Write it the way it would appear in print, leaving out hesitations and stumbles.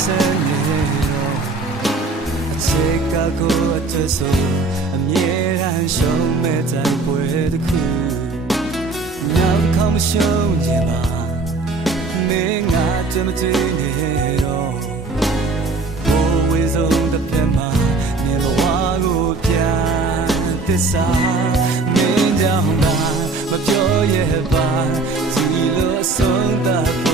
ဆက်နေတော့အချက်ကကိုအတဆိုအမြဲတမ်းရှုံးမဲ့တိုင်းပွဲတစ်ခုနောက်ခေါမရှုံးခြင်းပါမင်းငါတမတွေ့နေတော့ဘိုးဝေဆုံးတစ်ပြက်မှာနေဘဝကိုပြန်သစ္စာမင်းကြောင့်ငါမပြောရပါဒီလိုဆုံးတာ